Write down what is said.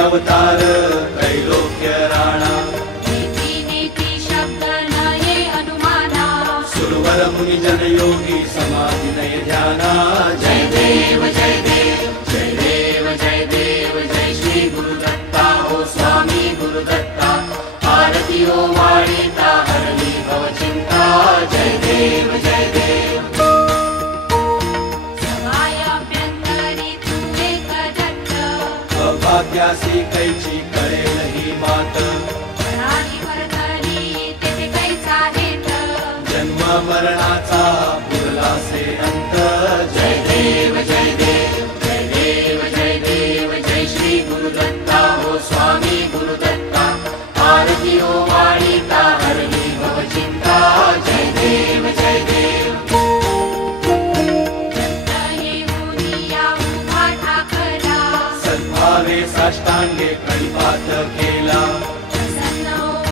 अवतार त्रैलोक्य राणा नेती शब्द नये अनुमाना सुरवर मुनि जन योगी समाधि नय ध्याना जय देव जय देव जय देव जय देव जय श्री गुरुदत्ता हो स्वामी गुरुदत्ता आरती ओ वाळीता हरली भव चिंता जय देव जय देव सभायाभ्यंतरी तू एक दत्त अभाग्यासी कैची कळेल ही मात प्रणाली वर्धनी तेथे कैचा हेत जन्म मरणाचा पुरलासे अंत जय देव जय देव जय देव जय देव जय श्री गुरुदत्ता हो स्वामी गुरुदत्ता आरती ओ वाळीता हरली भव चिंता जय देव जय देव दत्त येऊनी या उभा ठाकरा सद्भावे साष्टांगे प्रणिपात